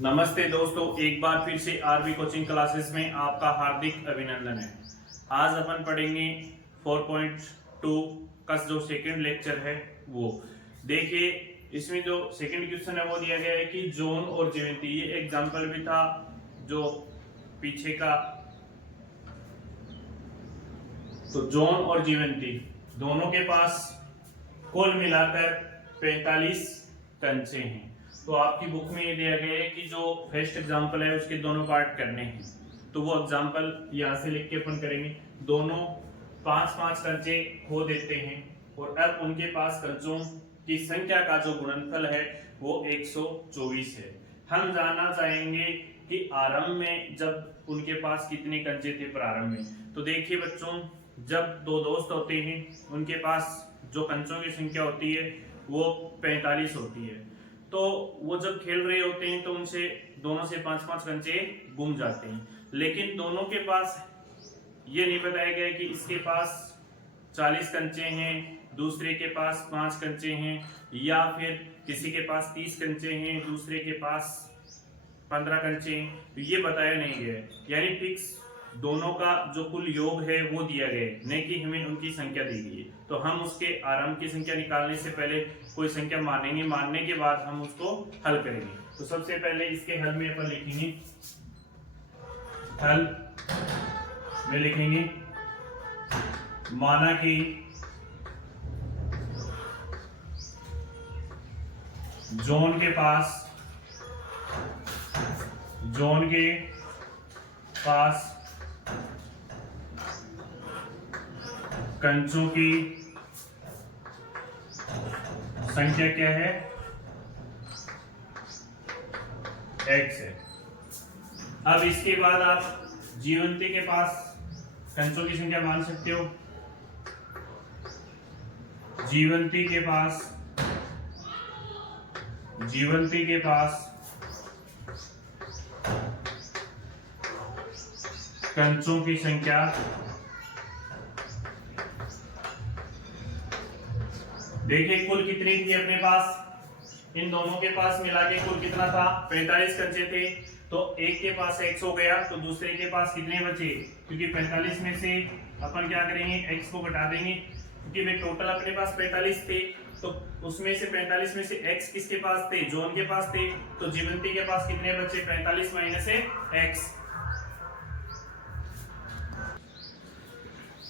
नमस्ते दोस्तों, एक बार फिर से आरबी कोचिंग क्लासेस में आपका हार्दिक अभिनंदन है। आज अपन पढ़ेंगे 4.2 का जो सेकंड लेक्चर है वो देखिए। इसमें जो सेकंड क्वेश्चन है वो दिया गया है कि जॉन और ज्योति, ये एग्जांपल भी था जो पीछे का। तो जॉन और ज्योति दोनों के पास कुल मिलाकर 45 कंचे हैं। तो आपकी बुक में ये दिया गया है कि जो फर्स्ट एग्जांपल है उसके दोनों पार्ट करने हैं। तो वो एग्जांपल यहाँ से लिख के अपन करेंगे। दोनों 5-5 कंचे खो देते हैं और अब उनके पास कंचों की संख्या का जो गुणनफल है वो 124 है। हम जानना चाहेंगे कि आरंभ में जब उनके पास कितने कंचे थे प्रारंभ में। तो देखिए बच्चों, जब दो दोस्त होते हैं उनके पास जो कंचों की संख्या होती है वो 45 होती है। तो वो जब खेल रहे होते हैं तो उनसे दोनों से 5-5 कंचे गुम जाते हैं, लेकिन दोनों के पास ये नहीं बताया गया कि इसके पास 40 कंचे हैं, दूसरे के पास 5 कंचे हैं, या फिर किसी के पास 30 कंचे हैं, दूसरे के पास 15 कंचे हैं। तो ये बताया नहीं गया, यानी फिक्स दोनों का जो कुल योग है वो दिया गया है, नहीं कि हमें उनकी संख्या दी गई है। तो हम उसके आरंभ की संख्या निकालने से पहले कोई संख्या मानेंगे, मानने के बाद हम उसको हल करेंगे। तो सबसे पहले इसके हल में अपन लिखेंगे, हल में लिखेंगे माना कि जॉन के पास कंचों की संख्या क्या है, x है। अब इसके बाद आप ज्योति के पास कंचों की संख्या मान सकते हो। ज्योति के पास कंचों की संख्या देखिए कुल कितनी थी अपने पास। इन दोनों के पास मिला के कुल कितना था, 45 कंचे थे। तो एक के पास x हो गया तो दूसरे के पास कितने बचे, क्योंकि 45 में से अपन क्या करेंगे, x को घटा देंगे, क्योंकि वे टोटल अपने पास 45 थे। तो उसमें से 45 में से x किसके पास थे, जॉन के पास थे। तो ज्योति के पास कितने बचे, 45 माइनस x।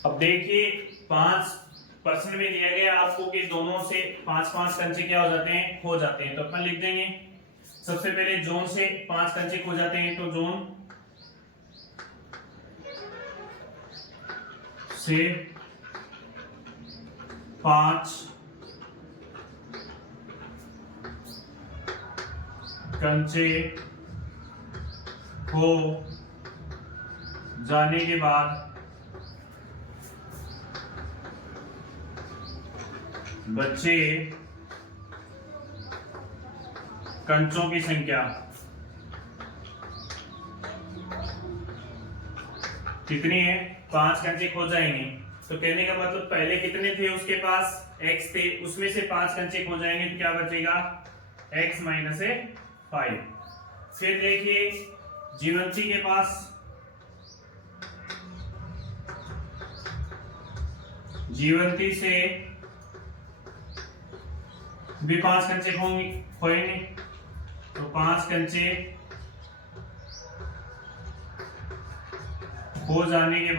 अब देखिए 5 प्रश्न में दिया गया आपको कि दोनों से 5-5 कंचे क्या हो जाते हैं, खो जाते हैं। तो अपन लिख देंगे सबसे पहले जॉन से 5 कंचे खो जाते हैं। तो जॉन से 5 कंचे खो जाने के बाद बच्चे कंचों की संख्या कितनी है, 5 कंचे खो जाएंगे। तो कहने का मतलब पहले कितने थे उसके पास, x थे, उसमें से 5 कंचे खो जाएंगे तो क्या बचेगा, x माइनस 5। फिर देखिए ज्योति के पास ज्योति से भी 5 कंचे खोएंगे। तो 5 कंचे खो जाने के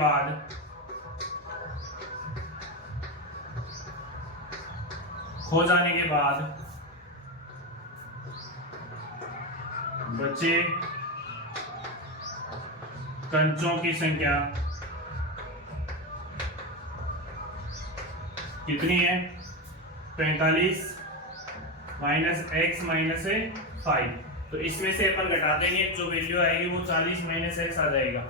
बाद बच्चे कंचों की संख्या कितनी है, 45 माइनस x माइनस 5। तो इसमें से अपन घटा देंगे, जो वैल्यू आएगी वो 40 माइनस x आ जाएगा।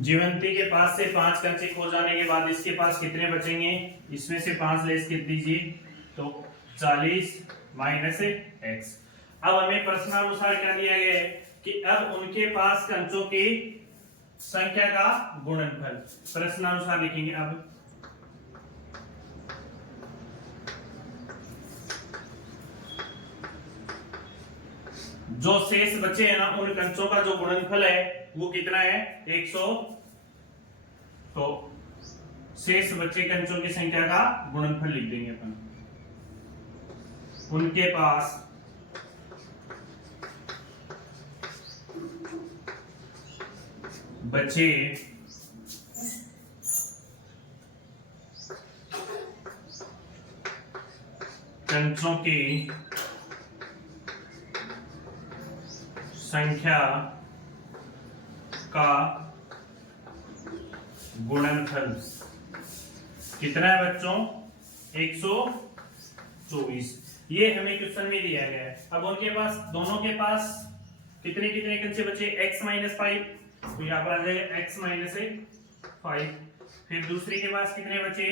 ज्योति के पास से 5 कंचे खो जाने के बाद इसके पास कितने बचेंगे, इसमें से 5 लेस कर दीजिए तो 40 माइनस x। अब हमें प्रश्नानुसार क्या दिया गया है कि अब उनके पास कंचों की संख्या का गुणनफल प्रश्नानुसार लिखेंगे। अब जो शेष बचे हैं ना उन कंचों का जो गुणनफल है वो कितना है 100। तो शेष बचे कंचों की संख्या का गुणनफल लिख देंगे अपन। उनके पास बचे कंचों की संख्या का गुणनफल कितना है बच्चों 124। ये हमें क्वेश्चन में दिया गया है। अब उनके पास दोनों के पास कितने कितने कंचे बचे x - 5, तो यहाँ पर आ जाएगा x - 5। फिर दूसरे के पास कितने बचे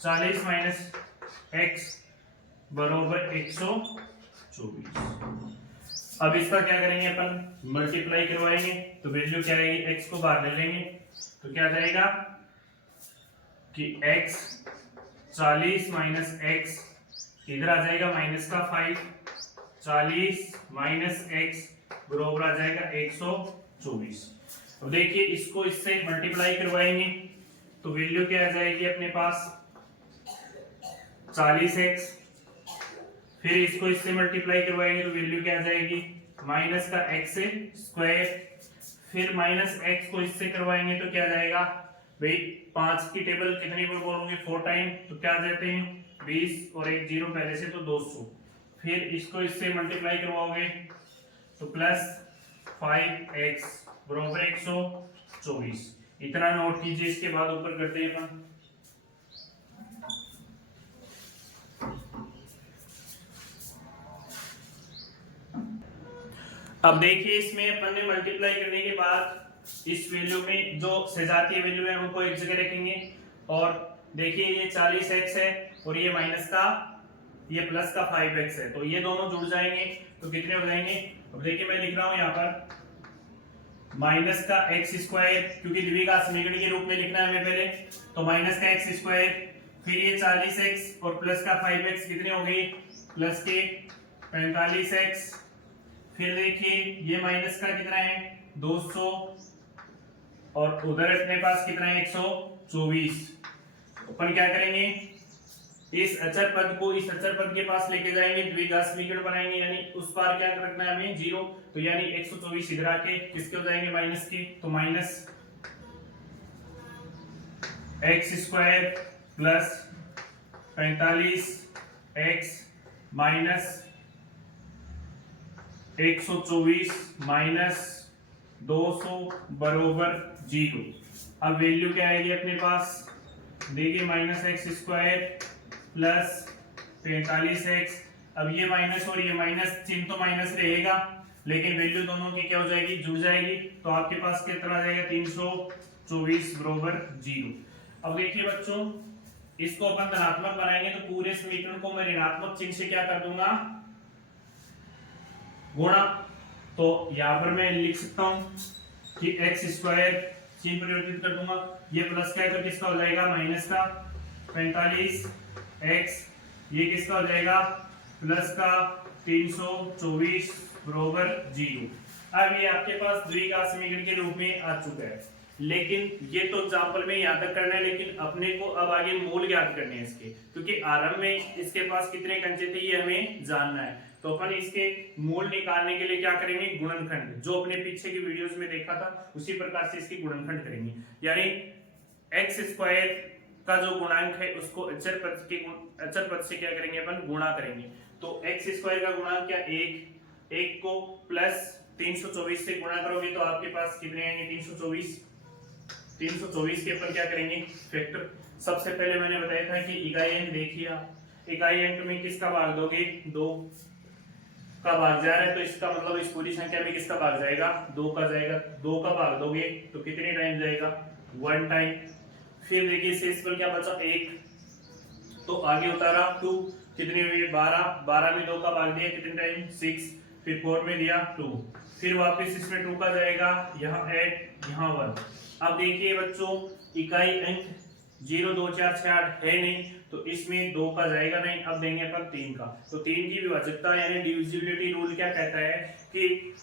40 - x बराबर 124। अब इसका क्या करेंगे अपन मल्टीप्लाई करवाएंगे, तो वैल्यू क्या आएगी x को बाहर ले लेंगे तो क्या जाएगा कि x 40 - x इधर आ जाएगा माइनस का 5, 40 - x बराबर आ जाएगा 124। अब देखिए इसको इससे मल्टीप्लाई करवाएंगे तो वैल्यू क्या आ जाएगी अपने पास 40x। फिर इसको इससे मल्टीप्लाई करवाएंगे तो वैल्यू क्या आ जाएगी माइनस का x स्क्वायर। फिर माइनस x को इससे करवाएंगे तो क्या जाएगा भाई 5 की टेबल कितनी बार बोलोगे 4 टाइम, तो क्या देते हैं 20 और एक जीरो पहले से तो 200। फिर इसको इससे मल्टीप्लाई करवाओगे तो प्लस 5x बराबर 124। इतना नोट कीजिए, इसके बाद ऊपर करते हैं अपन। अब देखिए इसमें अपन ने मल्टीप्लाई करने के बाद इस वैल्यू में जो सजातीय वैल्यू है उनको एक जगह रखेंगे। और देखिए ये 40x है और ये माइनस का ये प्लस का 5x है, तो ये दोनों जुड़ जाएंगे तो कितने हो जाएंगे। अब देखिए मैं लिख रहा हूं यहाँ पर माइनस का x स्क्वायर, क्योंकि द्विघात समीकरण के रूप में लिखना है हमें पहले, तो माइनस का x स्क्वायर। फिर ये 40x और प्लस का 5x कितने हो गई प्लस के 45x। फिर देखिए ये माइनस का कितना है 200 और उधर अपने पास कितना है 124। अपन क्या करेंगे इस अचर पद को इस अचर पद के पास लेके जाएंगे, द्विघात समीकरण बनाएंगे, यानी उस पार क्या रखना है हमें 0, तो यानी 124 इधर आके किसके हो जाएंगे माइनस के, तो minus x square plus 45x minus 124 minus 200 बरोबर 0। अब वैल्यू क्या आएगी अपने पास देखिए minus x square plus 45x। अब ये माइनस और ये माइनस, चिन्ह तो माइनस रहेगा लेकिन वैल्यू दोनों की क्या हो जाएगी जुड़ जाएगी, तो आपके पास कितना आ जाएगा 324 बरोबर 0। अब देखिए बच्चों इसको अपन धनात्मक बनाएंगे तो पूरे समीकरण को मैं ऋणात्मक चिन्ह से क्या कर दूंगा गुणा। तो यहां पर मैं लिख सकता हूं कि एक्स स्क्वायर चिन्ह परिवर्तित कर दूंगा, ये प्लस क्या कर किसका हो जाएगा माइनस का 45x, ये किसका हो जाएगा प्लस का 324 बराबर 0। अब ये आपके पास द्विघात समीकरण के रूप में आ चुका है, लेकिन ये तो एग्जांपल में याद करना है, लेकिन अपने को अब आगे मूल ज्ञात करने हैं इसके, क्योंकि आरंभ में इसके पास कितने कंचे थे ये हमें जानना है। तो अपन इसके मूल निकालने के लिए क्या करेंगे गुणनखंड, जो अपने पीछे की वीडियोस में देखा था उसी प्रकार से इसकी गुणनखंड करेंगे, यानी एक्स स्क्वायर का जो गुणांक है उसको अचर पद से क्या करेंगे अपन गुणा करेंगे। तो एक्स स्क्वायर का गुणांक क्या 1 को प्लस 324 से गुणा करोगे तो आपके पास कितने आएंगे 324 के ऊपर क्या करेंगे फैक्टर। सबसे पहले मैंने बताया था कि इकाई अंक देखिए आप, इकाई अंक में किसका भाग दोगे 2 का भाग जा रहा है, तो इसका मतलब इस पूरी संख्या में किसका भाग जाएगा 2 का जाएगा, 2 का भाग दोगे तो कितने टाइम जाएगा 1 टाइम। फिर देखिए शेष पर क्या बचा 1, तो आगे उतारा 2, कितने हुए 12 में 2 का भाग दिया कितने टाइम 6, फिर 4 में दिया 2, फिर वापस इसमें 2 का जाएगा यहाँ 8 यहाँ 1। अब देखिए बच्चों इकाई अंक 0 2 4 6 8 है नहीं, तो इसमें 2 का जाएगा नहीं। अब देंगे अपन 3 का। तो 3 की विभाजकता यानी डिविजिबिलिटी रूल क्या कहता है कि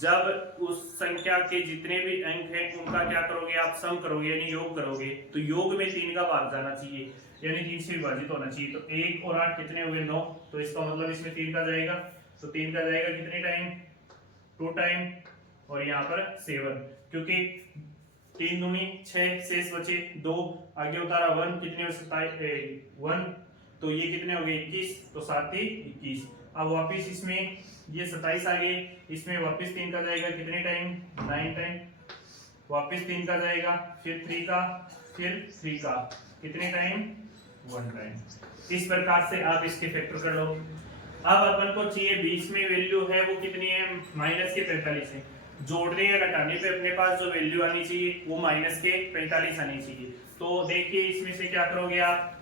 जब उस संख्या के जितने भी अंक हैं उनका क्या करोगे आप, सम करोगे यानी योग करोगे, तो योग में 3 का भाग जाना चाहिए यानी 3 से विभाजित होना चाहिए। तो 1 और 8 कितने हुए 9, तो इसका मतलब इसमें 3 का जाएगा। तो 3 का जाएगा कितने टाइम, 2 टाइम, और यहाँ पर 7, क्योंकि 3 दूनी 6 शेष बचे 2, आगे उतारा 1, कितने 1, तो ये कितने हो गए 21, तो 7 21। अब वापिस इसमें ये 27 आ गए, इसमें वापिस 3 का जाएगा कितने टाइम 9 टाइम, वापिस 3 का जाएगा, फिर 3 का, फिर 3 का, कितने टाइम 1 टाइम। इस प्रकार से आप इसके फैक्टर कर लो। अब अपन को चाहिए बीच में वैल्यू है वो कितनी है, माइनस के 45 है। जोड़ने या घटाने पे अपने पास जो वैल्यू आनी चाहिए वो माइनस के 45 आनी चाहिए। तो देखिए इसमें से क्या करोगे आप,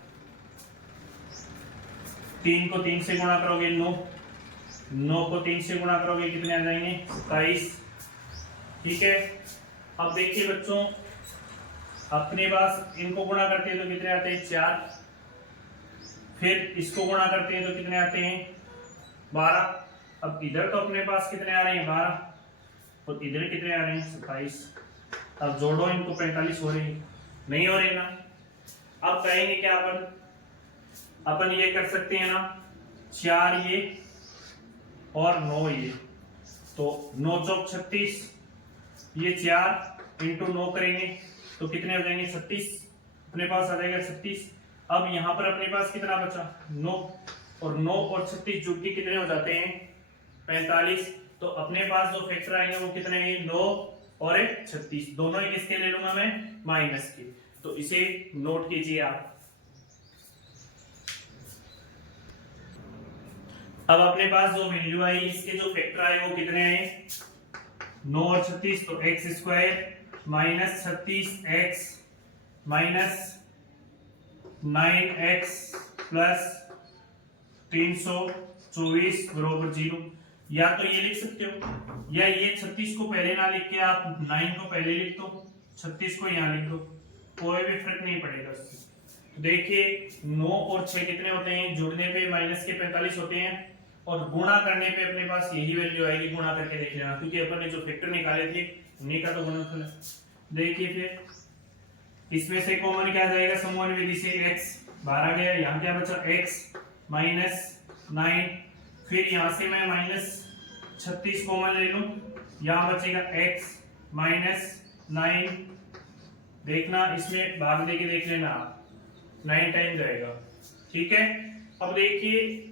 3 को 3 से गुणा करोगे 9, 9 को 3 से गुणा करोगे कितने आ जाएंगे 27। ठीक है, अब देखिए बच्चों अपने पास इनको गुणा करते हैं तो कितने आते हैं 4, फिर इसको गुणा करते हैं तो कितने आते हैं 12। अब इधर तो अपने पास कितने आ रहे हैं 12, और इधर कितने आ रहे हैं 27। अब जोड़ो इनको, 45 हो रहे नहीं हो रहे ना। अब कहेंगे क्या अपन ये कर सकते हैं ना, 4 ये और 9 ये, तो 9 चौक 36, ये 4 इंटू 9 करेंगे तो कितने हो जाएंगे 36, अपने पास आ जाएगा 36। अब यहाँ पर अपने पास कितना बचा 9, और 9 और 36 जुड़ के कितने हो जाते हैं 45। तो अपने पास जो फैक्टर आएंगे वो कितने हैं 9 और 36, दोनों ही किसके ले लूंगा मैं माइनस के। तो इसे नोट कीजिए आप। अब अपने पास जो वैल्यू आई इसके जो फैक्टर आए वो कितने हैं 9 और 36, तो x square minus 36x minus 9x plus 324 बराबर 0। या तो ये लिख सकते हो, या ये 36 को पहले ना लिख के आप 9 को पहले लिख दो, 36 को यहाँ लिख दो, कोई भी फर्क नहीं पड़ेगा उससे। देखिए 9 और 6 कितने होते हैं, जुड़ने पे माइनस के 45 होते हैं, और गुणा करने पे अपने पास यही वैल्यू आएगी। गुणा करके देख लेना, क्योंकि अपन ने जो फैक्टर निकाले थे उन्हीं का तो गुणनफल है। देखिए फिर इसमें से कॉमन क्या जाएगा, समूह विधि से x बाहर आ गया, यहाँ क्या बचा x माइनस 9, फिर यहाँ से मैं माइनस 36 कॉमन ले लूं, यहाँ बचेगा x माइनस 9, देखना इसमें भाग देके देख लेना आप, 9 टाइम जाएगा। ठीक है, अब देखिए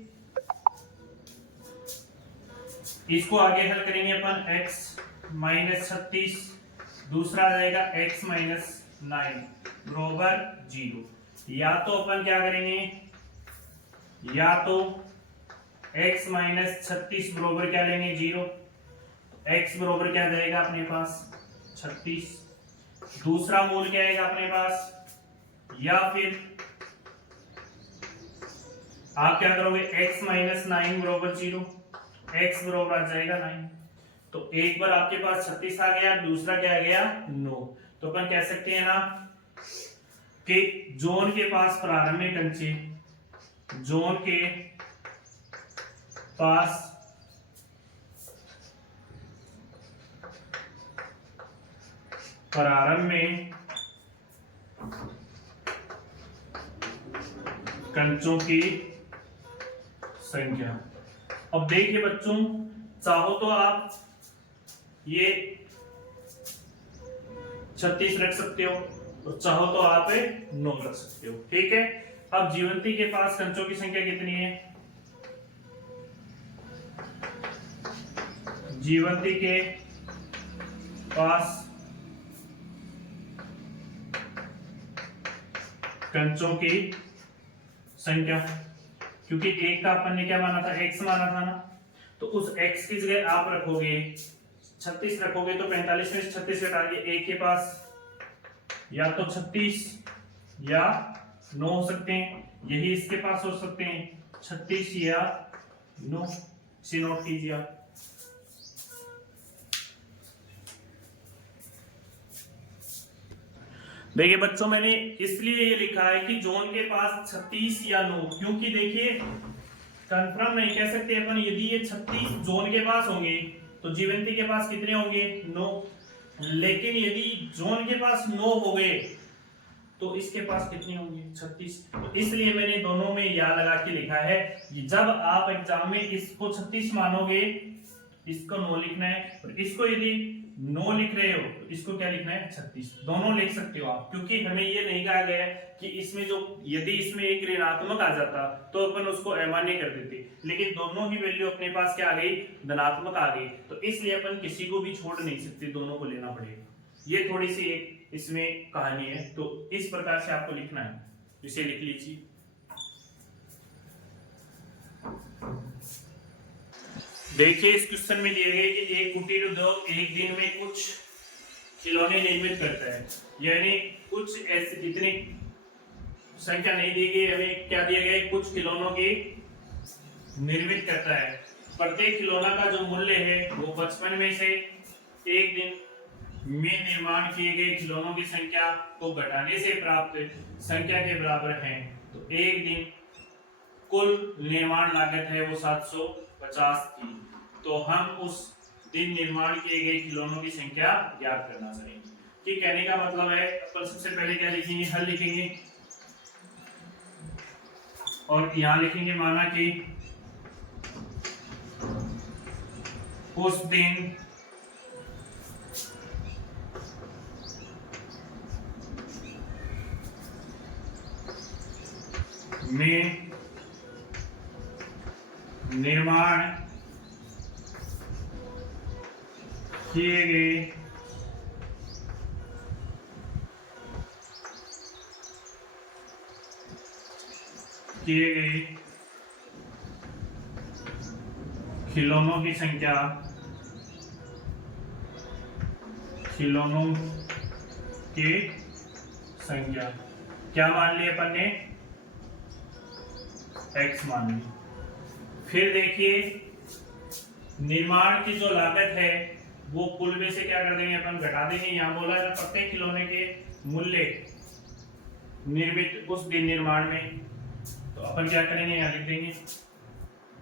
इसको आगे हल करेंगे अपन, x माइनस 36, दूसरा आ जाएगा x माइनस 9 बराबर 0। या तो अपन क्या करेंगे, या तो x माइनस 36 बराबर क्या लेंगे 0, x बराबर क्या जाएगा अपने पास 36, दूसरा मूल क्या आएगा अपने पास, या फिर आप क्या करोगे x माइनस 9 बराबर 0, x बराबर आ जाएगा 9। तो एक बार आपके पास 36 आ गया, दूसरा क्या आ गया 9। तो अपन कह सकते हैं ना कि जोन के पास प्रारंभिक अंचे, जोन के पास प्रारंभ में कंचों की संख्या। अब देखिए बच्चों, चाहो तो आप ये 36 रख सकते हो, और चाहो तो आप 9 रख सकते हो। ठीक है, अब जीवंती के पास कंचों की संख्या कितनी है, जीवंती के पास कंचों की संख्या, क्योंकि एक का अपन ने क्या माना था x माना था ना, तो उस x की जगह आप रखोगे 36 रखोगे, तो 45 में 36 घटा के एक के पास या तो 36 या 9 हो सकते हैं, यही इसके पास हो सकते हैं 36 या 9। इसे नोट कीजिए आप। देखिए बच्चों, मैंने इसलिए ये लिखा है कि जॉन के पास 36 या 9, क्योंकि देखिए कंफर्म नहीं कह सकते अपन, यदि ये 36 जॉन के पास होंगे तो जीवंती के पास कितने होंगे? 9। लेकिन यदि जॉन के पास 9 हो गए तो इसके पास कितने होंगे? 36। तो इसलिए मैंने दोनों में या लगा के लिखा है कि जब आप एग्जाम में इसको 36 मानोगे, इसको 9 लिखना है, और इसको यदि 9 लिख रहे हो तो इसको क्या लिखना है? 36। दोनों लिख सकते हो आप, क्योंकि हमें ये नहीं कहा गया है कि इसमें जो, यदि इसमें एक ऋणात्मक आ जाता तो अपन उसको अमान्य कर देते, लेकिन दोनों ही वैल्यू अपने पास क्या आ गई? धनात्मक आ गई, तो इसलिए अपन किसी को भी छोड़ नहीं सकते, दोनों को लेना पड़ेगा। ये थोड़ी सी एक इसमें कहानी है, तो इस प्रकार से आपको लिखना है, इसे लिख लीजिए। देखिए इस क्वेश्चन में दिए गए कि एक कुटीर उद्योग एक दिन में कुछ खिलौने निर्मित करता है, यानी कुछ ऐसे, इतनी संख्या नहीं दी गई, हमें क्या दिया गया? कुछ खिलौनों की निर्मित करता है। प्रत्येक खिलौना का जो मूल्य है वो 55 में से एक दिन में निर्माण किए गए खिलौनों की संख्या को घटाने से प्राप्त संख्या के बराबर है। तो एक दिन कुल निर्माण लागत है वो 750 थी, तो हम उस दिन निर्माण किए गए खिलौनों की संख्या ज्ञात करना चाहेंगे। कि कहने का मतलब है अपन सबसे पहले क्या लिखेंगे? हल लिखेंगे, और यहां लिखेंगे माना कि उस दिन में निर्माण किए गए खिलौनों की संख्या, क्या मान ली अपन ने? x मान ली। फिर देखिए निर्माण की जो लागत है वो कुल में से क्या कर देंगे? अपन घटा देंगे। यहाँ बोला है प्रत्येक खिलौने के मूल्य निर्मित उस दिन निर्माण में, तो अपन क्या करेंगे? यहाँ लिख देंगे,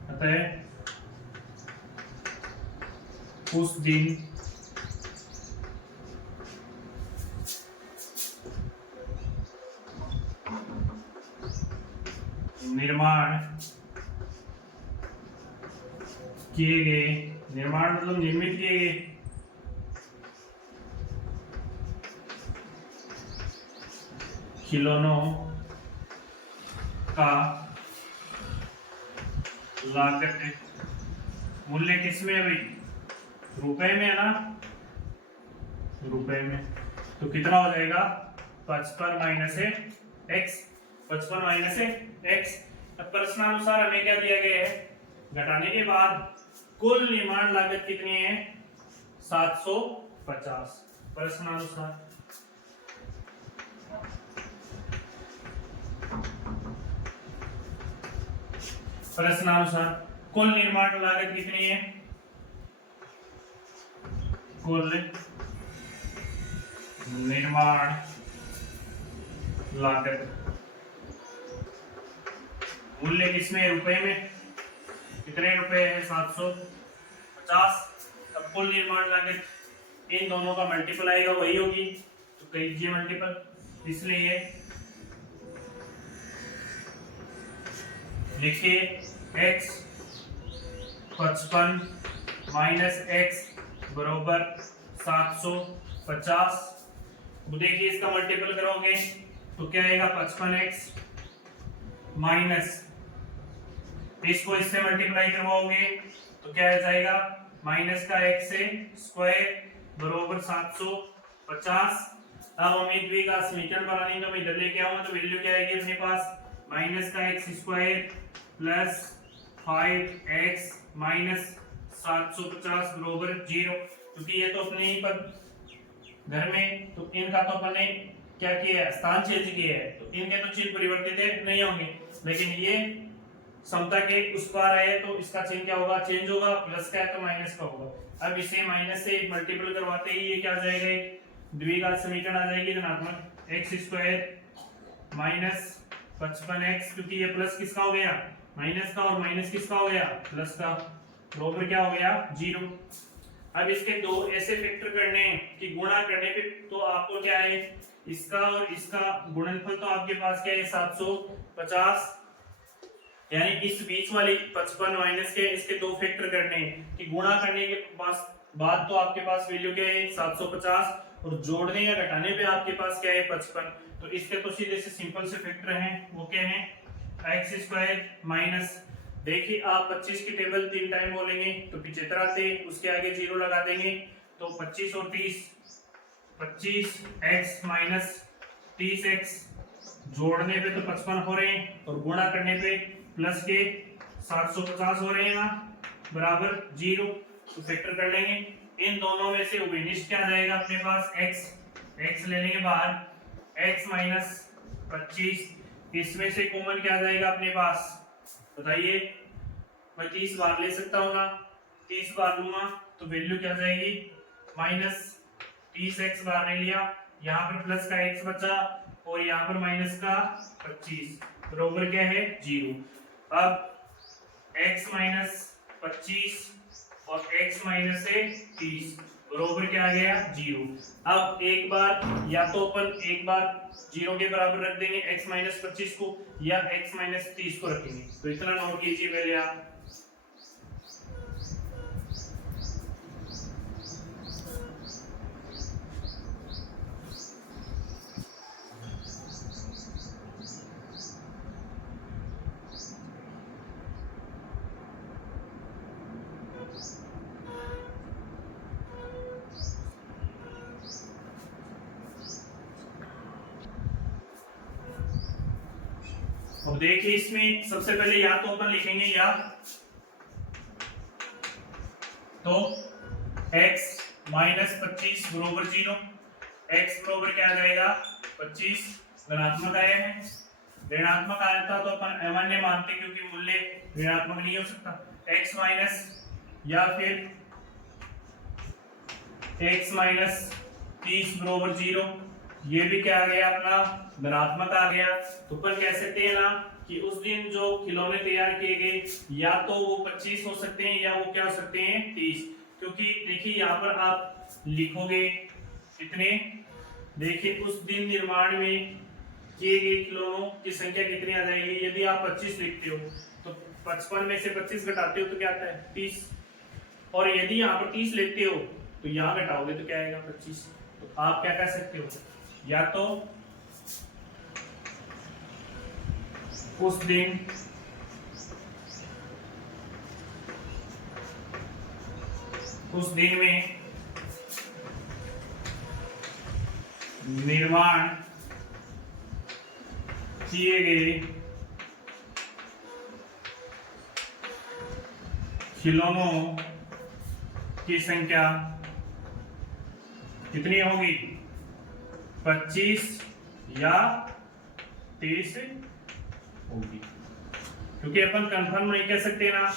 अतः उस दिन निर्माण किए गए, निर्माण मतलब निर्मित किए गए खिलौनों का लागत मूल्य किसमें है भाई? रुपए में है ना, रुपए में। तो कितना हो जाएगा? 55 माइनस एक्स, 55 माइनस एक्स। अब प्रश्नानुसार हमें क्या दिया गया है? घटाने के बाद कुल निर्माण लागत कितनी है? 750। प्रश्नानुसार कुल निर्माण लागत कितनी है? कुल निर्माण लागत मूल्य किसमें? रुपए में। कितने रुपए है? 750। अब कुल निर्माण लागत इन दोनों का मल्टीपल आएगा, वही होगी, तो कीजिए मल्टीपल। इसलिए लिखिए x 55 माइनस x बराबर 750। देखिए इसका मल्टीपल करोगे तो क्या आएगा? 55x माइनस, इसको इससे मल्टीप्लाई करवाओगे तो क्या आ जाएगा? माइनस का x से स्क्वायर बराबर 750। अब हमें द्वि का समीकरण बनाने का मैं इधर लेके आऊंगा, तो वैल्यू क्या आएगी अपने पास? माइनस का x square plus 5x minus 750 बराबर 0। क्योंकि ये तो अपने ही पर घर में, तो इनका तो अपन ने क्या किया है? स्थान चेंज किया है, तो इनके तो चिन्ह परिवर्तित नहीं होंगे, लेकिन ये समता के उस पार आए तो इसका चिन्ह क्या होगा? चेंज होगा। प्लस का है तो माइनस का होगा। अब इसे माइनस से मल्टीपल करवाते ही ये क्या आ जाएगा? द्विघात समीकरण आ जाएगी, धनात्मक एक्स स्क्वायर माइनस 55x, क्योंकि ये प्लस किसका हो गया, माइनस का, और माइनस किसका हो गया, प्लस का, बराबर क्या हो गया, 0। अब इसके दो ऐसे फैक्टर करने हैं कि गुणा करने पे तो आपको क्या है, इसका और इसका गुणनफल तो आपके पास क्या है 750, यानी इस बीच वाली 55 माइनस के इसके दो फैक्टर करने हैं कि गुणा करने के बाद तो आपके पास वैल्यू क्या है 750, और जोड़ने या घटाने पे आपके पास क्या है 55। तो इसके तो सीधे से सिंपल से फैक्टर हैं, वो क्या है एक्स स्क्वायर माइनस, देखिए आप 25 की टेबल 3 टाइम बोलेंगे तो 75 आते हैं, उसके आगे 0 लगा देंगे तो 25 और 30, 25x माइनस 30x, जोड़ने पे तो 55 हो रहे हैं और गुणा करने पे प्लस के 750 हो रहे हैं ना, बराबर 0। तो फैक्टर कर लेंगे, इन दोनों में से उभयनिष्ठ क्या आ जाएगा अपने पास x ले लेंगे बाहर, x माइनस 25, इसमें से कॉमन क्या आ जाएगा अपने पास बताइए, मैं 30 बार ले सकता हूँ ना, 30 बार लूंगा तो वैल्यू क्या जाएगी माइनस 30x बार ले लिया, यहाँ पर प्लस का x बचा और यहाँ पर माइनस का 25, बराबर क्या है 0। अब x माइनस 25 और x माइनस से 30 बराबर क्या आ गया 0। अब एक बार या तो अपन एक बार 0 के बराबर रख देंगे x माइनस 25 को, या x माइनस 30 को रखेंगे, तो इतना नोट कीजिए पहले आप। अब देखिए इसमें सबसे पहले या तो अपन लिखेंगे या तो x माइनस 25 बराबर 0, x बराबर क्या आ जाएगा 25, धनात्मक आया है, ऋणात्मक आया था तो अपन अमान्य मानते क्योंकि मूल्य ऋणात्मक नहीं हो सकता, x माइनस या फिर x माइनस 30 बराबर 0, ये भी क्या आ गया अपना धनात्मक आ गया। तो अपन कह सकते हैं ना कि उस दिन जो खिलौने तैयार किए गए या तो वो 25 हो सकते हैं या वो क्या हो सकते हैं 30, क्योंकि देखिए यहाँ पर आप लिखोगे कितने, देखिए उस दिन निर्माण में किए गए खिलौनों की संख्या कितनी आ जाएगी, यदि आप 25 लिखते हो तो 55 में से 25 घटाते हो तो क्या आता है 30, और यदि यहाँ पर 30 लिखते हो तो यहाँ घटाओगे तो क्या आएगा 25। तो आप क्या कर सकते हो, या तो उस दिन में निर्माण किए गए खिलौनों की संख्या कितनी होगी 25 या 30 होगी, क्योंकि अपन कंफर्म नहीं कह सकते ना,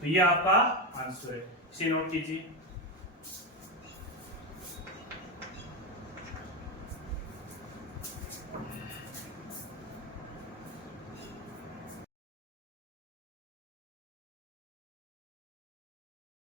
तो ये आपका आंसर है, इसे नोट कीजिए।